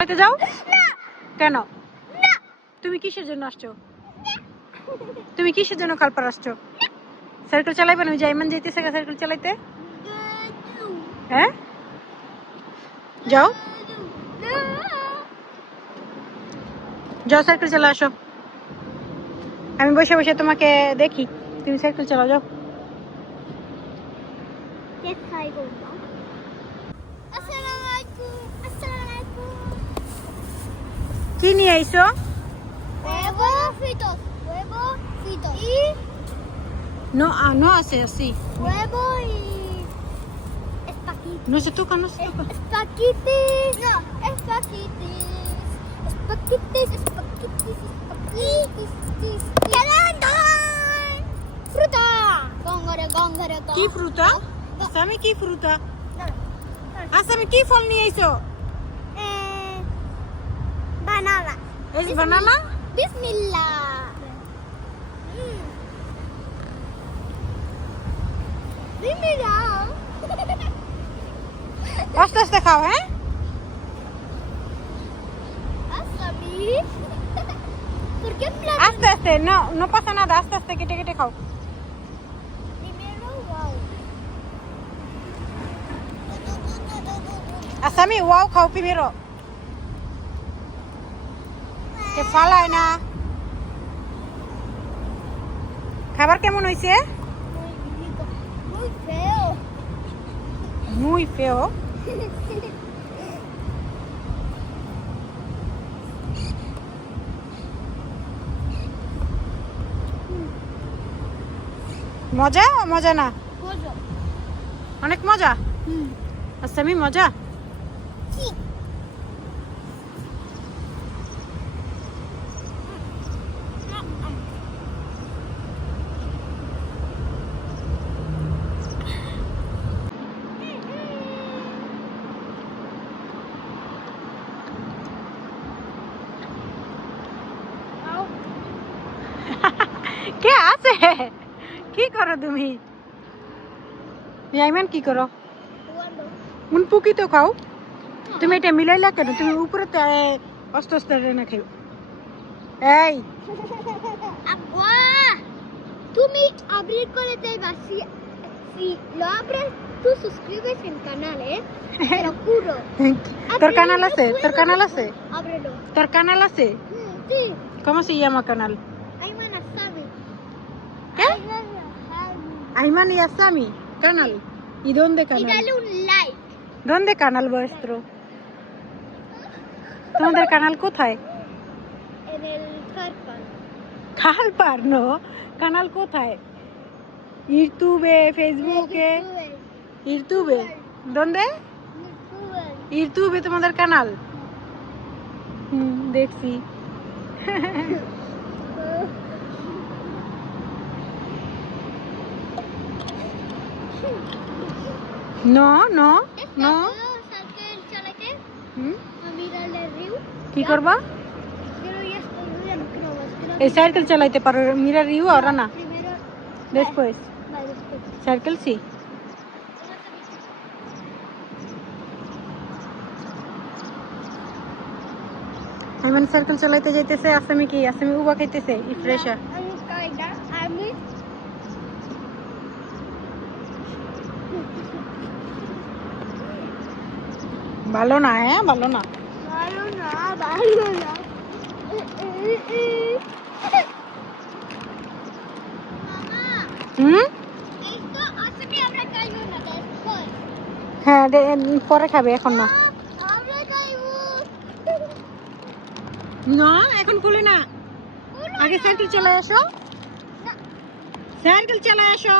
চালাতে যাও? কেন? তুমি কিসের জন্য আসছো? তুমি কিসের জন্য কালপার আসছো? সাইকেল চালাইবে না? জাইমান যাইতেছে সাইকেল চালাইতে? হ্যাঁ? যাও। যাও সাইকেল চালা আসো। আমি বসে বসে তোমাকে দেখি। তুমি সাইকেল চালাও যাও। কি নিয়ে আইছো Huevo fritos. Huevo fritos. Y No, ah, no hace así. huevo y espaguetis. No se toca, no se toca. Espaguetis. No, espaguetis. Espaguetis, espaguetis, espaguetis. ¡Calentan! ¡Fruta! Góngara, góngara, góngara. কি ফ্রুটা আসামি কি ফ্রুটা আসামি কি ফল নিয়ে আইছো Banana. এস banana Bismillah. Mm. Bismillah. আস্তে আস্তে খাও হ্যাঁ. আস্তে আস্তে no no pasa nada আস্তে আস্তে কেটে কেটে খাও. আসামি ওয়াও খাও primero কে ফালায় না। খাবার কেমন হয়েছে muy feo মজা? মজা না? অনেক মজা? আসামি মজা? কে আছে কি করো তুমি ইয়াইমান কি করো Jugando. উন পুকি তো খাও তুমি এটা মিলাইলা কেন তুমি উপরে তো অস্ত অস্ত না খাও এই Agua. Tú me abrir con el tema. Si, si lo abres, tú suscribes el canal, ¿eh? Te lo juro. তোর কানাল আছে তোর কানাল আছে Ábrelo. তোর কানাল আছে Mm, Sí. ¿Cómo se llama canal? Ayman y Asami, canal. ¿Y dónde canal? Y dale un like. ¿Dónde canal vuestro? তোমাদের কানাল কোথায় En el carpal. খালপার নো কানাল কোথায় ইউটিউবে ফেসবুকে ইউটিউবে দোনde ইউটিউবে তোমাদের কানাল হুম দেখছি নো নো নো হুম কি করবা এই সাইকেল চালাইতে পারো মিরার ইউ ahora না después. Cycle sí. Ayman cycle চালাইতে যাইতেছে আসামি কি আসামি উবা খাইতেছে ই ভালো না হ্যাঁ? ভালো না। হুম? হ্যাঁ পরে খাবে এখন না। না এখন খুলে না। আগে সাইকেল চালায় আসো সাইকেল চালায় আসো